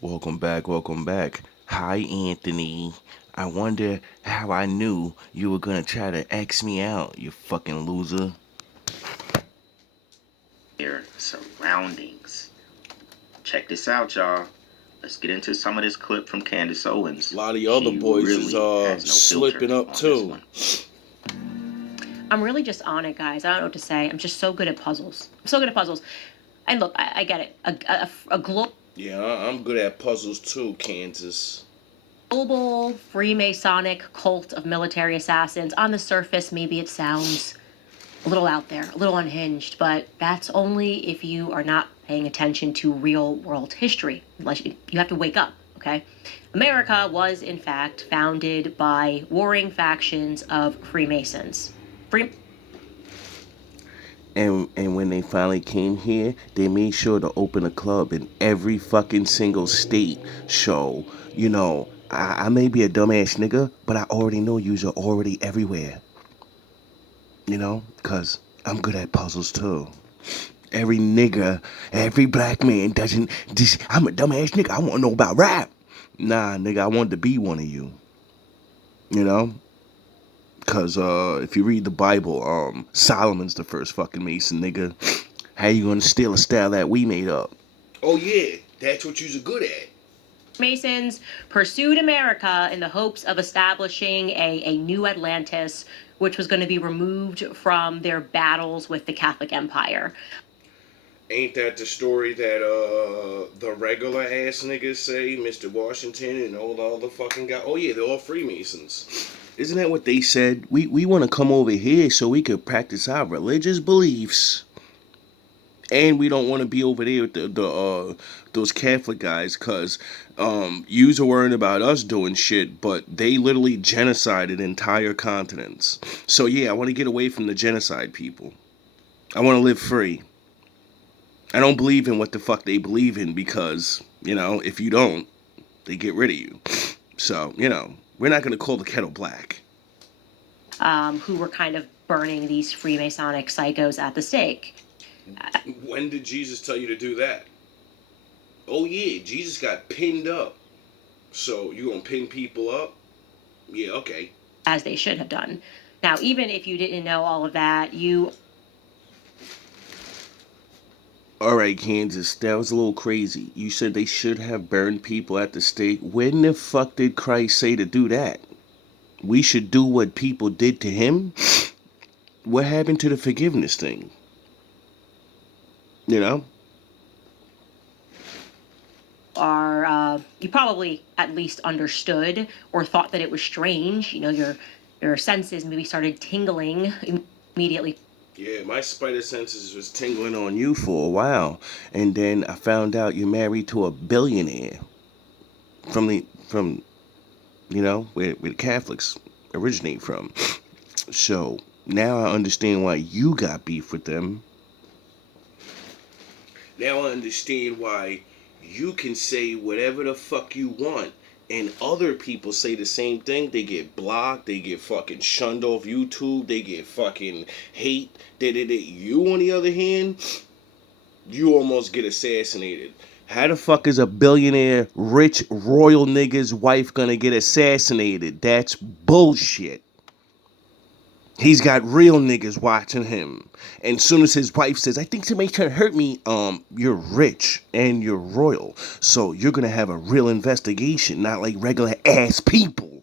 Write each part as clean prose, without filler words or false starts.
Welcome back, welcome back. Hi, Anthony. I wonder how I knew you were gonna try to X me out, you fucking loser. Their surroundings. Check this out, y'all. Let's get into some of this clip from Candace Owens. A lot of the other She boys really is has no slipping filter up on this too. one. I'm really just on it, guys. I don't know what to say. I'm just so good at puzzles. I'm so good at puzzles. And look, I get it. A Yeah, I'm good at puzzles too, Kansas. global Freemasonic cult of military assassins. On the surface, maybe it sounds a little out there, a little unhinged, but that's only if you are not paying attention to real world history. Unless you have to wake up, okay? America was, in fact, founded by warring factions of Freemasons. And when they finally came here, they made sure to open a club in every fucking single state. So, I may be a dumbass nigga, but I already know yous are already everywhere. Cause I'm good at puzzles too. Every nigga, every black man doesn't just I'm a dumbass nigga, I wanna know about rap. Nah, nigga, I wanted to be one of you. You know? Cause if you read the Bible, Solomon's the first fucking Mason, nigga. How you gonna steal a style that we made up? Oh yeah, that's what you're good at. Masons pursued America in the hopes of establishing a new Atlantis, which was going to be removed from their battles with the Catholic Empire. Ain't that the story that the regular ass niggas say, Mr. Washington and all the other fucking guys? Oh yeah, they're all Freemasons. Isn't that what they said? We want to come over here so we could practice our religious beliefs. And we don't want to be over there with those Catholic guys, cause yous are worrying about us doing shit, but they literally genocided entire continents. So yeah, I want to get away from the genocide people. I want to live free. I don't believe in what the fuck they believe in because, if you don't, they get rid of you. So, we're not going to call the kettle black. Who were kind of burning these Freemasonic psychos at the stake. When did Jesus tell you to do that? Oh yeah, Jesus got pinned up. So you gonna pin people up? Yeah, okay. As they should have done. Now, even if you didn't know all of that, Alright, Kansas, that was a little crazy. You said they should have burned people at the stake. When the fuck did Christ say to do that? We should do what people did to him? What happened to the forgiveness thing? You know? You probably at least understood or thought that it was strange. Your senses maybe started tingling immediately. Yeah, my spider senses was tingling on you for a while, and then I found out you're married to a billionaire from where the Catholics originate from. So now I understand why you got beef with them. Now I understand why you can say whatever the fuck you want, and other people say the same thing. They get blocked, they get fucking shunned off YouTube, they get fucking hate. You, on the other hand, you almost get assassinated. How the fuck is a billionaire, rich, royal nigga's wife gonna get assassinated? That's bullshit. He's got real niggas watching him. And soon as his wife says, I think somebody's trying to hurt me, you're rich and you're royal. So you're gonna have a real investigation, not like regular ass people.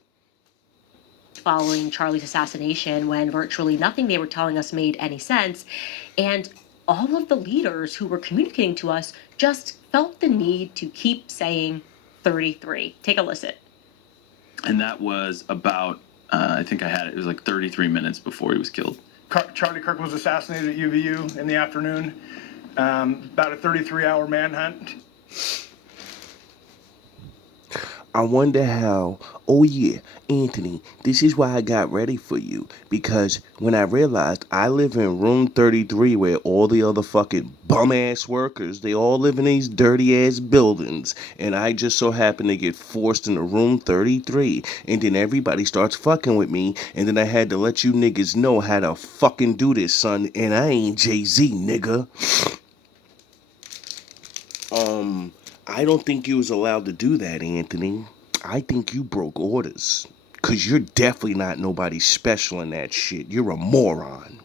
Following Charlie's assassination, when virtually nothing they were telling us made any sense, and all of the leaders who were communicating to us just felt the need to keep saying 33. Take a listen. And that was about, I think I had it was like 33 minutes before he was killed. Charlie Kirk was assassinated at UVU in the afternoon. About a 33-hour manhunt. I wonder how, oh yeah, Anthony, this is why I got ready for you. Because when I realized I live in room 33 where all the other fucking bum ass workers, they all live in these dirty ass buildings. And I just so happen to get forced into room 33. And then everybody starts fucking with me. And then I had to let you niggas know how to fucking do this, son. And I ain't Jay-Z, nigga. I don't think you was allowed to do that, Anthony. I think you broke orders. Cause you're definitely not nobody special in that shit. You're a moron.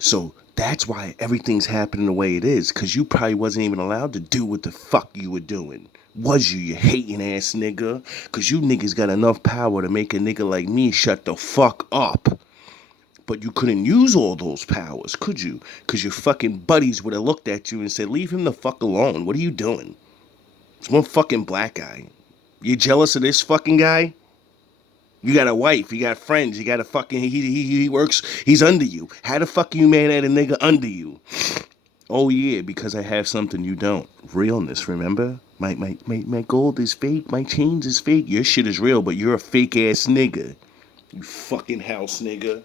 So that's why everything's happening the way it is. Cause you probably wasn't even allowed to do what the fuck you were doing. Was you hating ass nigga? Cause you niggas got enough power to make a nigga like me shut the fuck up. But you couldn't use all those powers, could you? Cause your fucking buddies would have looked at you and said, leave him the fuck alone. What are you doing? It's one fucking black guy. You jealous of this fucking guy? You got a wife, you got friends, you got a fucking, he works, he's under you. How the fuck you mad at a nigga under you? Oh yeah, because I have something you don't. Realness, remember? My gold is fake, my chains is fake. Your shit is real, but you're a fake ass nigga. You fucking house nigga.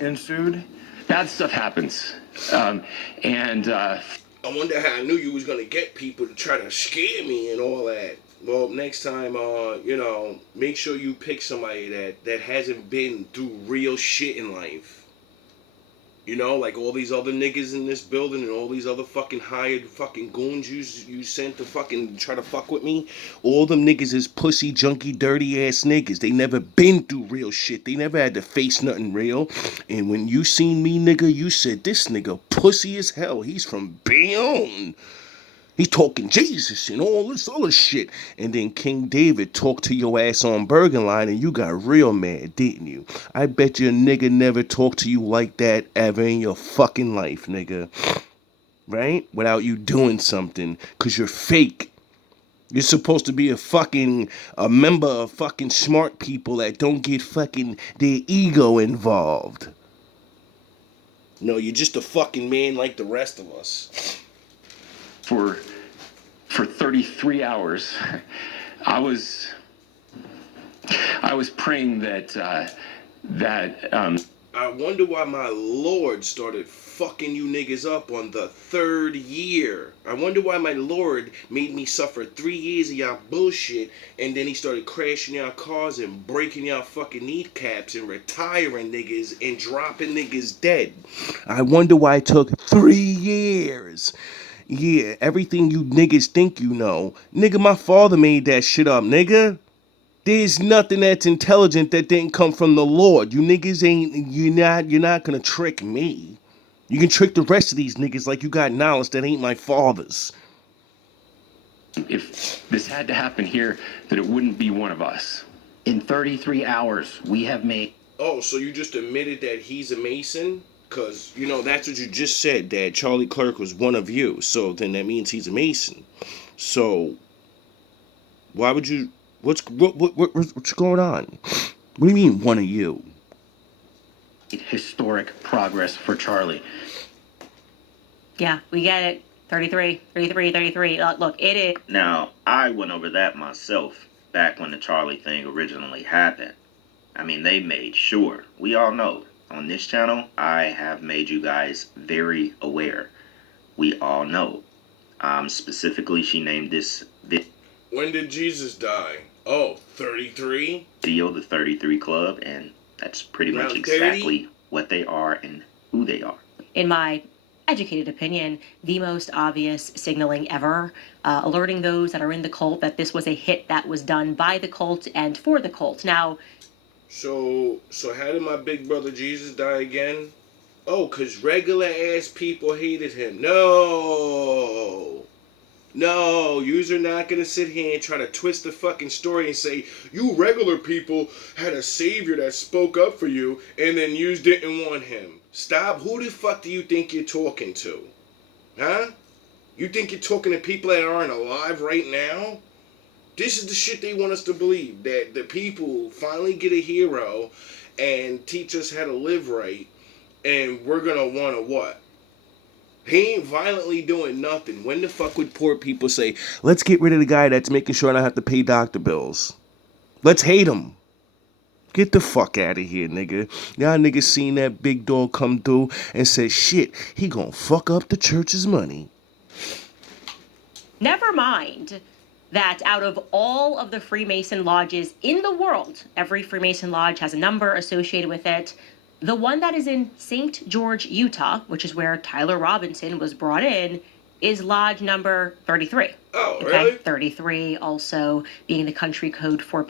Ensued. Bad stuff happens. I wonder how I knew you was gonna get people to try to scare me and all that. Well, next time, make sure you pick somebody that hasn't been through real shit in life. You know, like all these other niggas in this building and all these other fucking hired fucking goons you sent to fucking try to fuck with me. All them niggas is pussy, junkie, dirty ass niggas. They never been through real shit. They never had to face nothing real. And when you seen me, nigga, you said, this nigga pussy as hell. He's from Bayonne. He talking Jesus and all this other shit. And then King David talked to your ass on Bergenline and you got real mad, didn't you? I bet your nigga never talked to you like that ever in your fucking life, nigga. Right? Without you doing something. Because you're fake. You're supposed to be a member of fucking smart people that don't get fucking their ego involved. No, you're just a fucking man like the rest of us. For 33 hours, I was praying that I wonder why my Lord started fucking you niggas up on the 3rd year. I wonder why my Lord made me suffer 3 years of y'all bullshit, and then he started crashing y'all cars and breaking y'all fucking kneecaps and retiring niggas and dropping niggas dead. I wonder why it took 3 years. Yeah, everything you niggas think you know. Nigga, my father made that shit up, nigga. There's nothing that's intelligent that didn't come from the Lord. You niggas you're not gonna trick me. You can trick the rest of these niggas like you got knowledge that ain't my father's. if this had to happen here, that it wouldn't be one of us. In 33 hours, we have made... Oh, so you just admitted that he's a Mason? Because, that's what you just said, Dad. Charlie Clerk was one of you. So then that means he's a Mason. So, why would you... What's going on? What do you mean, one of you? historic progress for Charlie. Yeah, we get it. 33. Look, it is. Now, I went over that myself back when the Charlie thing originally happened. I mean, they made sure. We all know. On this channel, I have made you guys very aware. We all know. Specifically, she named this When did Jesus die? Oh, 33? video the 33 Club, and that's pretty much Around exactly what they are and who they are. In my educated opinion, the most obvious signaling ever, alerting those that are in the cult that this was a hit that was done by the cult and for the cult. Now, So how did my big brother Jesus die again? Oh, 'cause regular ass people hated him. No, yous are not gonna sit here and try to twist the fucking story and say, you regular people had a savior that spoke up for you and then yous didn't want him. Stop. Who the fuck do you think you're talking to? Huh? You think you're talking to people that aren't alive right now? This is the shit they want us to believe, that the people finally get a hero and teach us how to live right, and we're gonna wanna what? He ain't violently doing nothing. When the fuck would poor people say, let's get rid of the guy that's making sure I don't have to pay doctor bills? Let's hate him. Get the fuck out of here, nigga. Y'all niggas seen that big dog come through and said, shit, he gonna fuck up the church's money. never mind that out of all of the Freemason lodges in the world, every Freemason lodge has a number associated with it. The one that is in St. George, Utah, which is where Tyler Robinson was brought in, is lodge number 33. Oh, Okay? really? 33 also being the country code for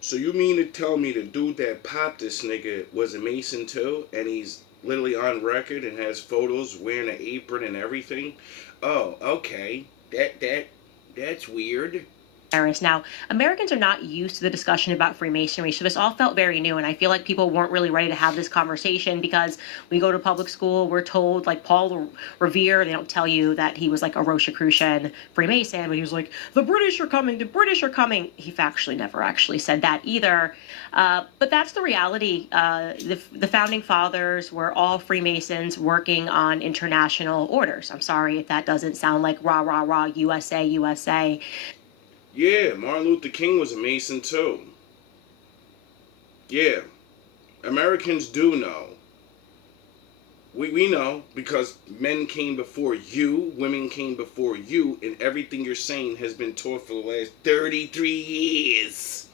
So you mean to tell me the dude that popped this nigga was a Mason too, and he's literally on record and has photos wearing an apron and everything? Oh, okay. That's weird. Paris. Now, Americans are not used to the discussion about Freemasonry, so this all felt very new, and I feel like people weren't really ready to have this conversation because we go to public school, we're told, like Paul Revere, they don't tell you that he was like a Rosicrucian Freemason, but he was like, the British are coming, the British are coming. He factually never actually said that either. But that's the reality. The founding fathers were all Freemasons working on international orders. I'm sorry if that doesn't sound like rah, rah, rah, USA, USA. Yeah, Martin Luther King was a Mason too. Yeah, Americans do know. We know because men came before you, women came before you, and everything you're saying has been taught for the last 33 years.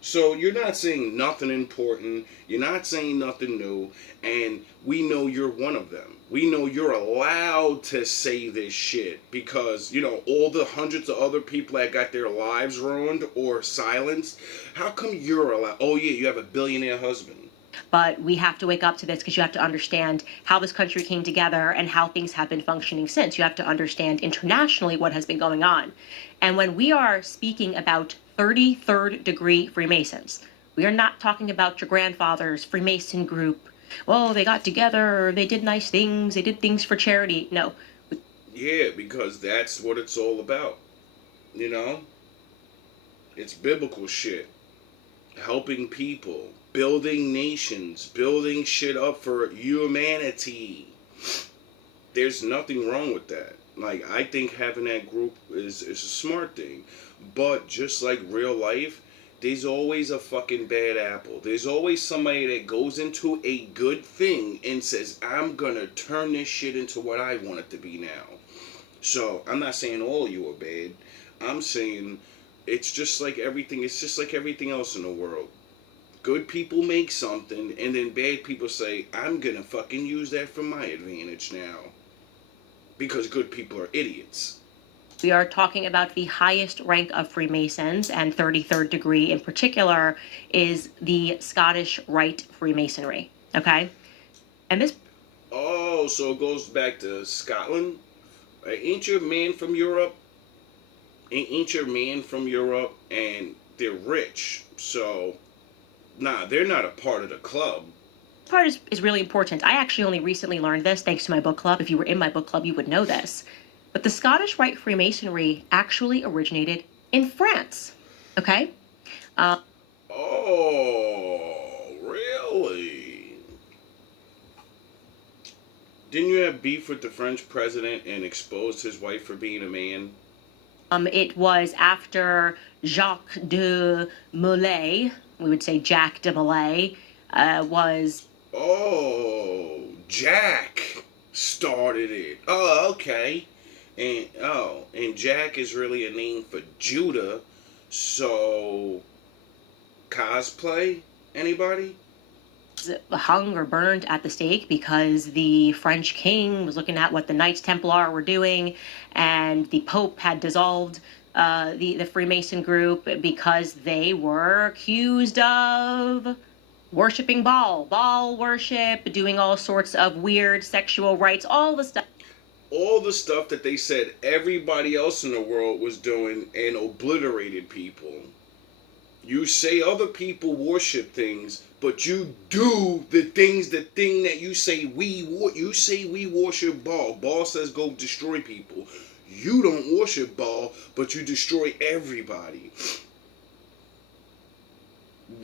So you're not saying nothing important, you're not saying nothing new, and we know you're one of them. We know you're allowed to say this shit because, all the hundreds of other people that got their lives ruined or silenced, how come you're allowed? Oh yeah, you have a billionaire husband. But we have to wake up to this because you have to understand how this country came together and how things have been functioning since. You have to understand internationally what has been going on. And when we are speaking about 33rd degree Freemasons, we are not talking about your grandfather's Freemason group. Well, they got together, they did nice things, they did things for charity. No. Yeah, because that's what it's all about. It's biblical shit. Helping people, building nations, building shit up for humanity. There's nothing wrong with that. Like, I think having that group is a smart thing. But just like real life, there's always a fucking bad apple. There's always somebody that goes into a good thing and says, I'm gonna turn this shit into what I want it to be now. So, I'm not saying all of you are bad. I'm saying it's just like everything else in the world. Good people make something, and then bad people say, I'm gonna fucking use that for my advantage now. Because good people are idiots. We are talking about the highest rank of Freemasons, and 33rd degree in particular is the Scottish Rite Freemasonry. Okay? And this. Oh, so it goes back to Scotland? Ain't your man from Europe? Ain't your man from Europe? And they're rich, so. Nah, they're not a part of the club. Part is really important. I actually only recently learned this thanks to my book club. If you were in my book club, you would know this. But the Scottish Rite Freemasonry actually originated in France. Okay? Oh, really? Didn't you have beef with the French president and exposed his wife for being a man? It was after Jacques de Molay, we would say Jack de Molay, was. Oh, Jack started it. Oh, okay. And Jack is really a name for Judah. So, cosplay? Anybody? Hung or burned at the stake because the French king was looking at what the Knights Templar were doing, and the Pope had dissolved the Freemason group because they were accused of worshiping Baal worship, doing all sorts of weird sexual rites, all the stuff. All the stuff that they said everybody else in the world was doing and obliterated people. You say other people worship things, but you do the thing that you say we worship Baal. Baal says go destroy people. You don't worship Baal, but you destroy everybody.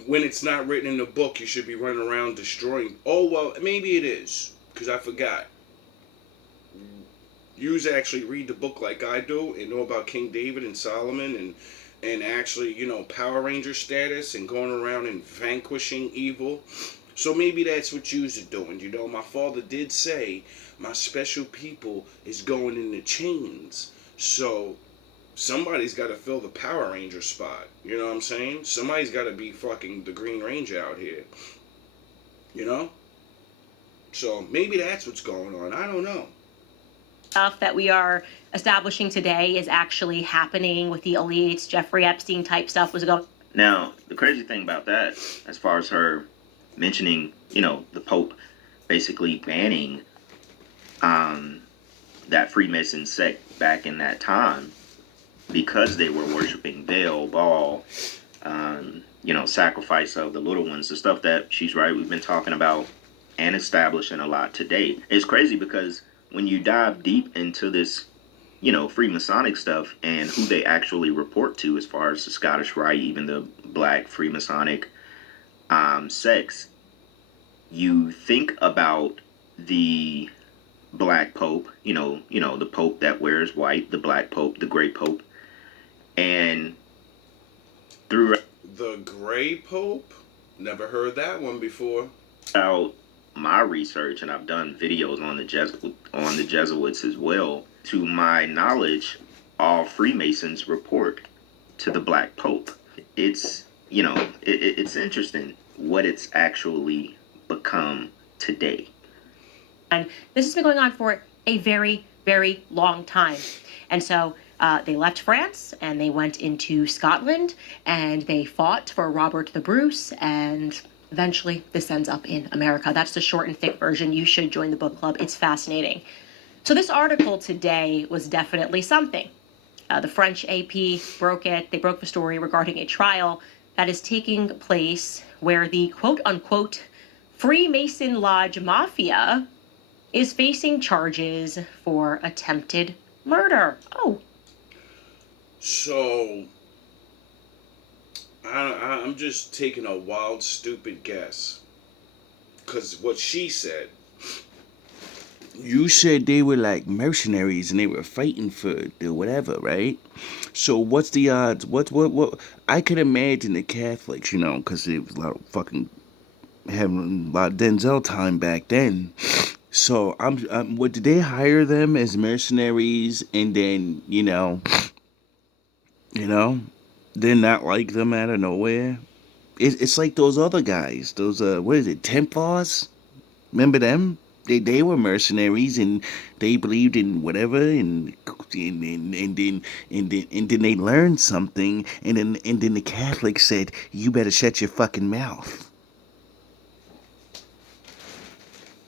When it's not written in the book, you should be running around destroying. Oh, well, maybe it is, because I forgot. You actually read the book like I do and know about King David and Solomon and actually, Power Ranger status and going around and vanquishing evil. So maybe that's what you're doing. My father did say my special people is going in the chains. So somebody's got to fill the Power Ranger spot. You know what I'm saying? Somebody's got to be fucking the Green Ranger out here. So maybe that's what's going on. I don't know. stuff that we are establishing today is actually happening with the elites. Jeffrey Epstein type stuff was going. Now, the crazy thing about that, as far as her mentioning, the Pope basically banning that Freemason sect back in that time because they were worshiping Baal, sacrifice of the little ones, the stuff that she's right, we've been talking about and establishing a lot today. It's crazy because when you dive deep into this, Freemasonic stuff and who they actually report to as far as the Scottish Rite, even the Black Freemasonic sects, you think about the Black Pope, the Pope that wears white, the Black Pope, the Gray Pope, and through The Gray Pope? Never heard that one before. out my research, and I've done videos on the Jesuits as well. To my knowledge, all Freemasons report to the Black Pope. It's it's interesting what it's actually become today. And this has been going on for a very, very long time. And so they left France and they went into Scotland and they fought for Robert the Bruce, and eventually this ends up in America. That's the short and thick version. You should join the book club. It's fascinating. So this article today was definitely something. The French AP broke it. They broke the story regarding a trial that is taking place where the quote-unquote Freemason Lodge Mafia is facing charges for attempted murder. Oh. So, I'm just taking a wild, stupid guess. Because what she said. You said they were like mercenaries and they were fighting for the whatever, right? So what's the odds? What? I could imagine the Catholics, because it was a lot of fucking having a lot of Denzel time back then. So what did they hire them as mercenaries and then then not like them out of nowhere? It's like those other guys, those what is it, Templars? Remember them? They were mercenaries and they believed in whatever and then they learned something and then the Catholics said you better shut your fucking mouth.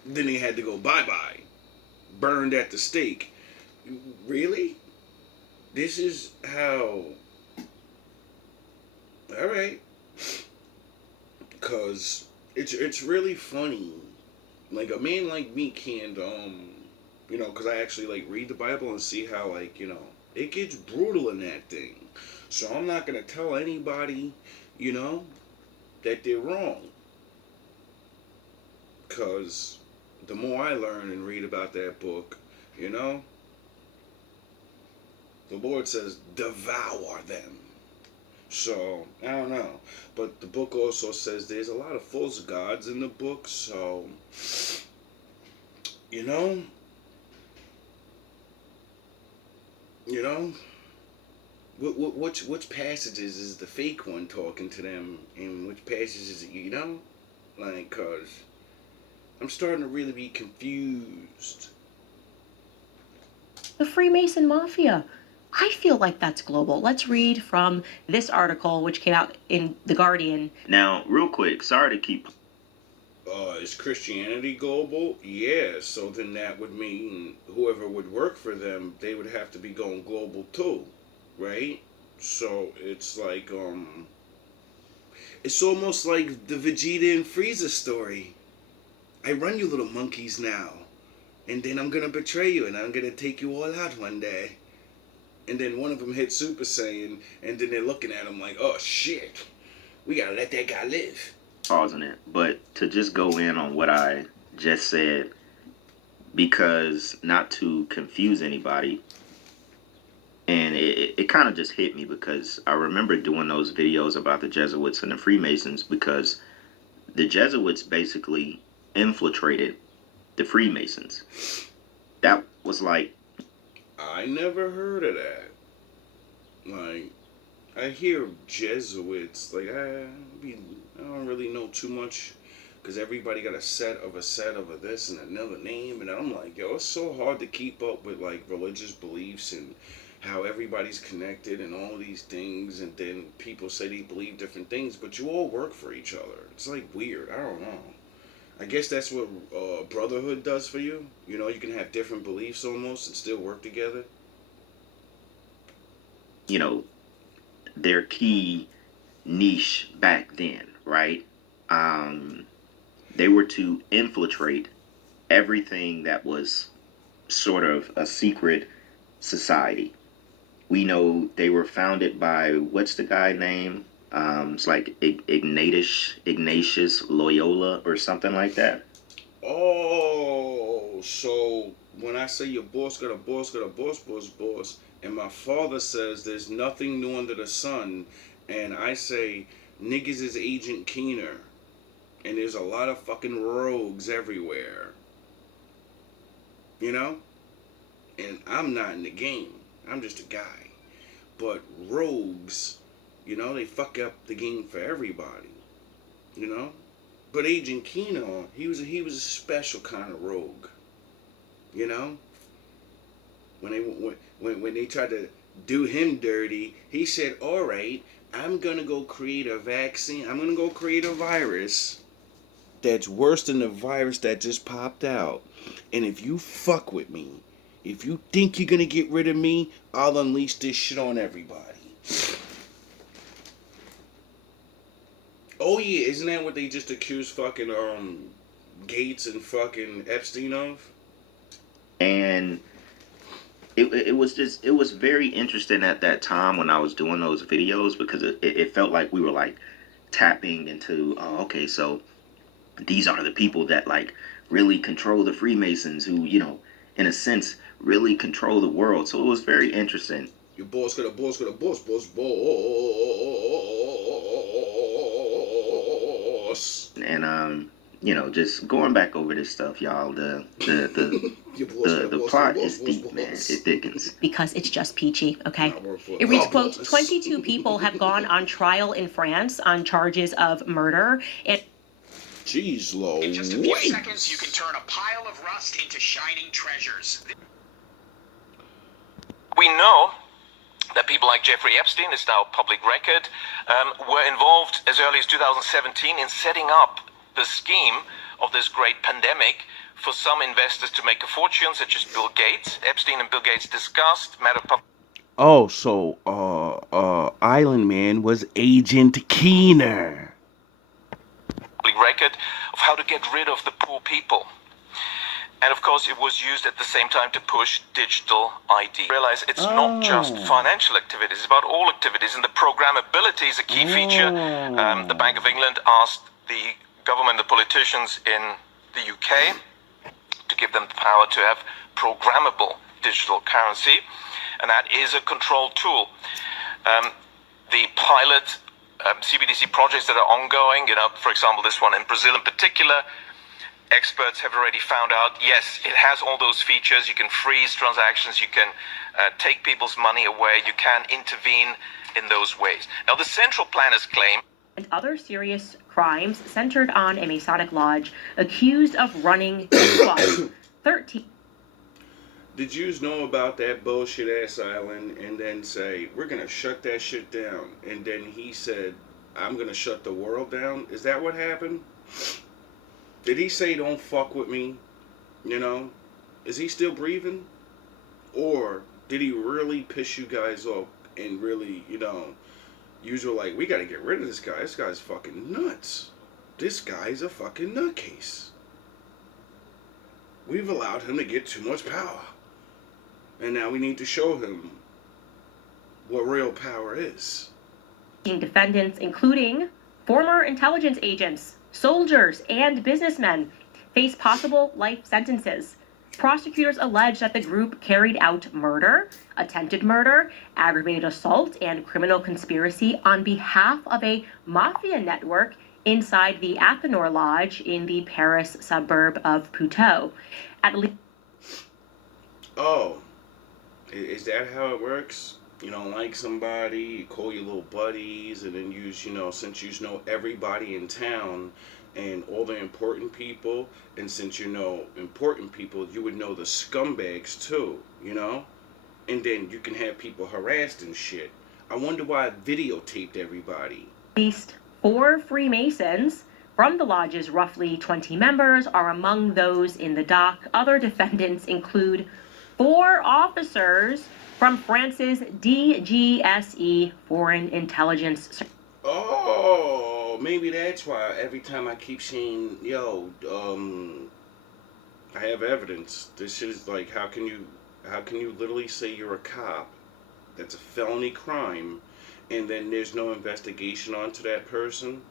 Then they had to go bye-bye. Burned at the stake. Really? This is how... Alright. Because it's really funny. Like, a man like me can't, because I actually, read the Bible and see how, it gets brutal in that thing. So I'm not going to tell anybody, that they're wrong. Because the more I learn and read about that book, the Lord says, devour them. So, I don't know. But the book also says there's a lot of false gods in the book, so, which passages is the fake one talking to them, and which passages, cause I'm starting to really be confused. The Freemason Mafia. I feel like that's global. Let's read from this article, which came out in The Guardian. Now, real quick, sorry to keep... Is Christianity global? Yeah, so then that would mean whoever would work for them, they would have to be going global too, right? So it's like, it's almost like the Vegeta and Frieza story. I run you little monkeys now, and then I'm gonna betray you, and I'm gonna take you all out one day. And then one of them hits Super Saiyan, and then they're looking at him like, oh shit, we gotta let that guy live. Pausing it, but to just go in on what I just said, because not to confuse anybody, and it kind of just hit me because I remember doing those videos about the Jesuits and the Freemasons, because the Jesuits basically infiltrated the Freemasons. That was like... I never heard of that. I hear Jesuits, I don't really know too much because everybody got a set of a this and another name, and I'm like, yo, it's so hard to keep up with like religious beliefs and how everybody's connected and all these things, and then people say they believe different things, but you all work for each other. It's like weird. I don't know. I guess that's what brotherhood does for you. You know, you can have different beliefs almost and still work together. You know, their key niche back then, right? They were to infiltrate everything that was sort of a secret society. We know they were founded by, what's the guy name? It's like Ignatius Loyola or something like that. Oh, so when I say your boss got a boss, got a boss, and my father says there's nothing new under the sun, and I say niggas is Agent Keener, and there's a lot of fucking rogues everywhere. You know? And I'm not in the game. I'm just a guy. But rogues, you know, they fuck up the game for everybody. You know? But Agent Keener, he was a special kind of rogue. You know? When they tried to do him dirty, he said, all right, I'm going to go create a vaccine. I'm going to go create a virus that's worse than the virus that just popped out. And if you fuck with me, if you think you're going to get rid of me, I'll unleash this shit on everybody. Oh yeah, isn't that what they just accused fucking Gates and fucking Epstein of? And it was very interesting at that time when I was doing those videos, because it felt like we were like tapping into, okay, so these are the people that like really control the Freemasons, who, you know, in a sense really control the world. So it was very interesting. Your boss got a boss, got a boss. And you know, just going back over this stuff, y'all, the plot is deep, man. It thickens. Because it's just peachy, okay? It reads, quote, 22 people have gone on trial in France on charges of murder. And Jeez, Lo. In just a few seconds, you can turn a pile of rust into shining treasures. We know that people like Jeffrey Epstein, is now public record, were involved as early as 2017 in setting up the scheme of this great pandemic for some investors to make a fortune, such as Bill Gates. Epstein and Bill Gates discussed matter of Oh, so Island Man was Agent Keener. public record of how to get rid of the poor people. And of course, it was used at the same time to push digital ID. Realize it's not just financial activities, it's about all activities, and the programmability is a key feature. The Bank of England asked the government, the politicians in the UK, to give them the power to have programmable digital currency, and that is a control tool. The pilot CBDC projects that are ongoing, you know, for example, this one in Brazil in particular, experts have already found out, yes, it has all those features. You can freeze transactions, you can take people's money away, you can intervene in those ways. Now, the central planners claim and other serious crimes centered on a Masonic lodge accused of running squads. 13. Did yous know about that bullshit ass island and then say, we're gonna shut that shit down? And then he said, I'm gonna shut the world down? Is that what happened? Did he say don't fuck with me? You know? Is he still breathing? Or did he really piss you guys off and really, you know, yous were like, we gotta get rid of this guy. This guy's fucking nuts. This guy's a fucking nutcase. We've allowed him to get too much power. And now we need to show him what real power is. Defendants, including former intelligence agents, soldiers, and businessmen, face possible life sentences. Prosecutors allege that the group carried out murder, attempted murder, aggravated assault, and criminal conspiracy on behalf of a mafia network inside the Athenor Lodge in the Paris suburb of Puteaux. At least. Oh, is that how it works? You don't like somebody, you call your little buddies, and then you know, since you know everybody in town, and all the important people, and since you know important people, you would know the scumbags too, you know? And then you can have people harassed and shit. I wonder why I videotaped everybody. At least 4 Freemasons from the lodge's roughly 20 members are among those in the dock. Other defendants include 4 officers from France's DGSE, Foreign Intelligence Service. Oh, maybe that's why every time I keep saying, yo, I have evidence. This shit is like, how can you literally say you're a cop? That's a felony crime, and then there's no investigation onto that person,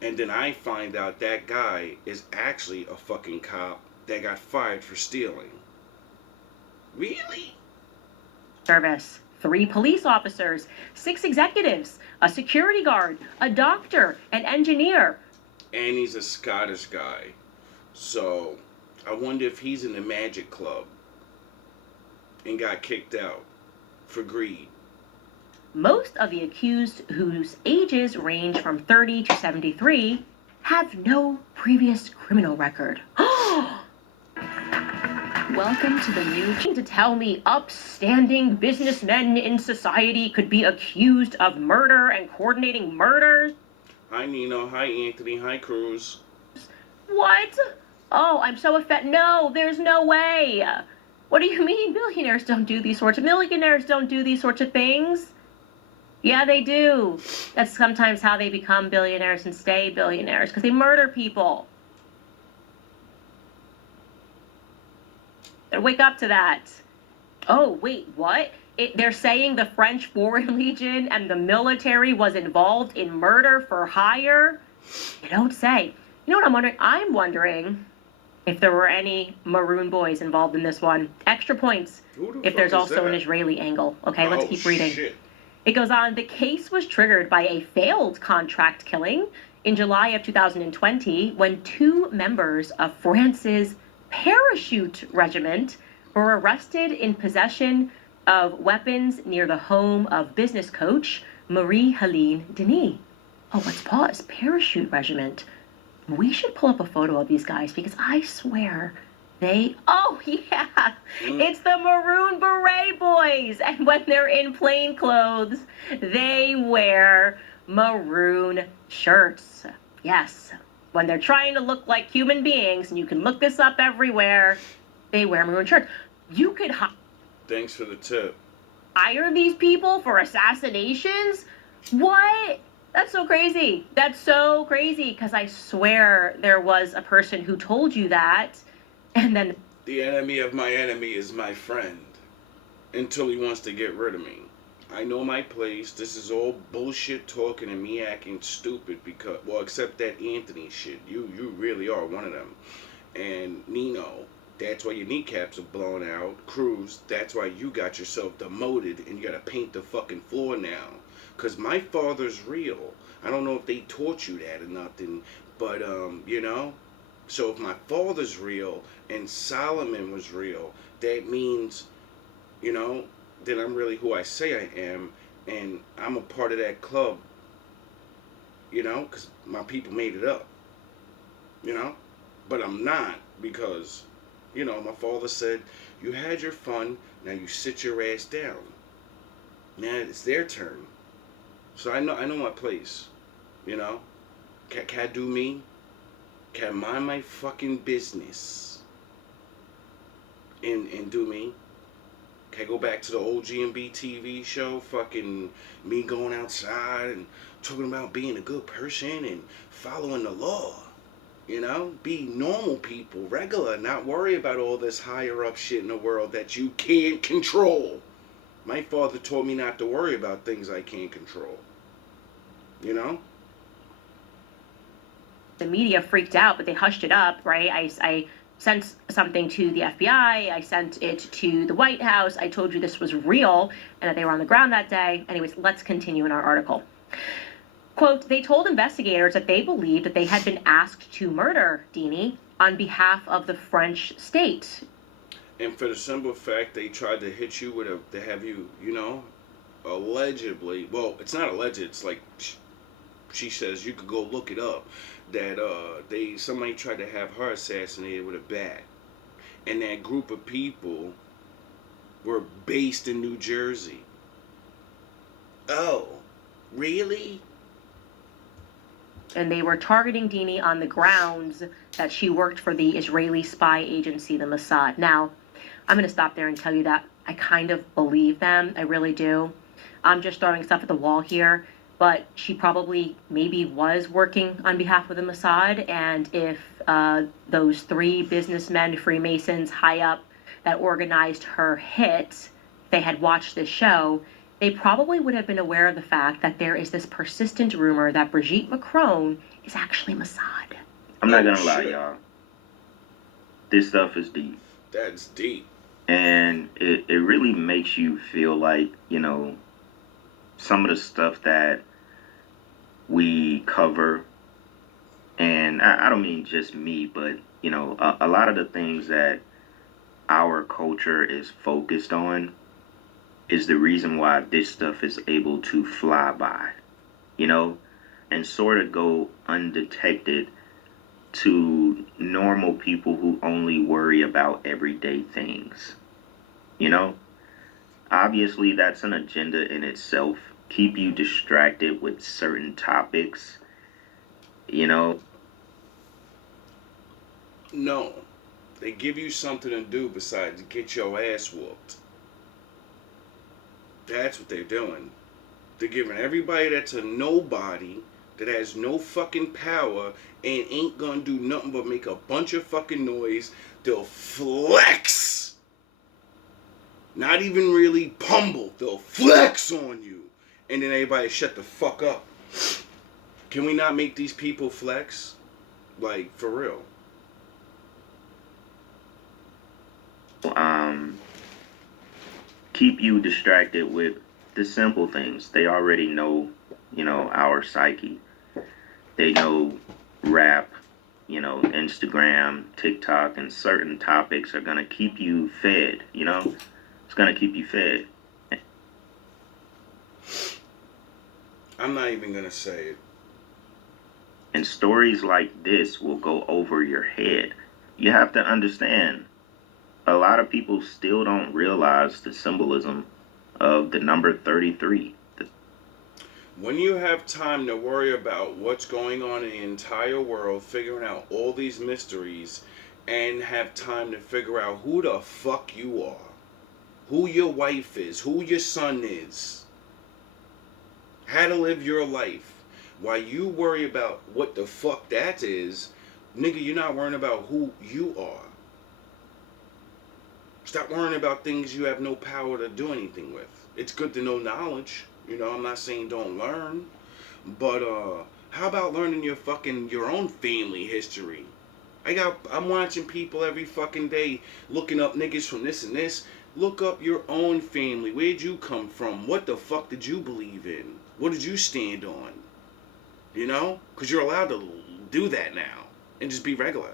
and then I find out that guy is actually a fucking cop that got fired for stealing. Really? Service. 3 police officers, 6 executives, a security guard, a doctor, an engineer. And he's a Scottish guy. So, I wonder if he's in the Magic Club and got kicked out for greed. Most of the accused, whose ages range from 30 to 73, have no previous criminal record. Welcome to the new... To tell me upstanding businessmen in society could be accused of murder and coordinating murders? Hi, Nino. Hi, Anthony. Hi, Cruz. What? Oh, I'm so offended. No, there's no way. What do you mean millionaires don't do these sorts of... Millionaires don't do these sorts of things? Yeah, they do. That's sometimes how they become billionaires and stay billionaires, because they murder people. Wake up to that. Oh, wait, what? They're saying the French Foreign Legion and the military was involved in murder for hire? You don't say. You know what I'm wondering? I'm wondering if there were any Maroon boys involved in this one. Extra points if there's also an Israeli angle. Okay, let's keep reading. Shit. It goes on, the case was triggered by a failed contract killing in July of 2020 when 2 members of France's parachute regiment were arrested in possession of weapons near the home of business coach Marie-Helene Denis. Oh, let's pause. Parachute regiment. We should pull up a photo of these guys because I swear they... Oh, yeah. It's the Maroon Beret boys. And when they're in plain clothes, they wear maroon shirts. Yes. When they're trying to look like human beings, and you can look this up everywhere, they wear maroon shirts. You could Thanks for the tip. hire these people for assassinations? What? That's so crazy. That's so crazy, because I swear there was a person who told you that, and then... The enemy of my enemy is my friend, until he wants to get rid of me. I know my place. This is all bullshit talking and me acting stupid because, well, except that Anthony shit. You really are one of them. And Nino, that's why your kneecaps are blown out. Cruz, that's why you got yourself demoted and you gotta paint the fucking floor now. Cause my father's real. I don't know if they taught you that or nothing, but you know. So if my father's real and Solomon was real, that means, you know, that I'm really who I say I am, and I'm a part of that club, you know, because my people made it up, you know, but I'm not, because, you know, my father said, you had your fun, now you sit your ass down. Now it's their turn. So I know my place, you know. Can I do me? Can I mind my fucking business and do me? Can I go back to the old GMB TV show, fucking me going outside and talking about being a good person and following the law, you know? Be normal people, regular, not worry about all this higher up shit in the world that you can't control. My father told me not to worry about things I can't control, you know? The media freaked out, but they hushed it up, right? I sent something to the FBI. I sent it to the White House. I told you this was real and that they were on the ground that day. Anyways, let's continue in our article. Quote, they told investigators that they believed that they had been asked to murder Dini on behalf of the French state. And for the simple fact they tried to hit you with to have you, you know, allegedly, well, it's not alleged, it's like she says you could go look it up, that somebody tried to have her assassinated with a bat, and that group of people were based in New Jersey. Oh, really? And they were targeting Dini on the grounds that she worked for the Israeli spy agency, the Mossad. Now, I'm going to stop there and tell you that I kind of believe them. I really do. I'm just throwing stuff at the wall here, but she probably maybe was working on behalf of the Mossad, and if those 3 businessmen, Freemasons, high up, that organized her hit, they had watched this show, they probably would have been aware of the fact that there is this persistent rumor that Brigitte Macron is actually Mossad. I'm not gonna lie, y'all. This stuff is deep. That's deep. And it really makes you feel like, you know, some of the stuff that we cover, and I don't mean just me, but, you know, a lot of the things that our culture is focused on is the reason why this stuff is able to fly by, you know, and sort of go undetected to normal people who only worry about everyday things, you know. Obviously, that's an agenda in itself. Keep you distracted with certain topics, you know. No. They give you something to do besides get your ass whooped. That's what they're doing. They're giving everybody that's a nobody, that has no fucking power, and ain't gonna do nothing but make a bunch of fucking noise. They'll flex. Not even really pumble. They'll flex on you. And then everybody shut the fuck up. Can we not make these people flex? Like, for real. Keep you distracted with the simple things. They already know, you know, our psyche. They know rap, you know, Instagram, TikTok, and certain topics are going to keep you fed, you know? It's going to keep you fed. I'm not even going to say it. And stories like this will go over your head. You have to understand, a lot of people still don't realize the symbolism of the number 33. When you have time to worry about what's going on in the entire world, figuring out all these mysteries, and have time to figure out who the fuck you are, who your wife is, who your son is, how to live your life, while you worry about what the fuck that is, nigga, you're not worrying about who you are. Stop worrying about things you have no power to do anything with. It's good to know knowledge. You know, I'm not saying don't learn. But how about learning your own family history? I'm watching people every fucking day looking up niggas from this and this. Look up your own family. Where'd you come from? What the fuck did you believe in? What did you stand on? You know? Because you're allowed to do that now and just be regular.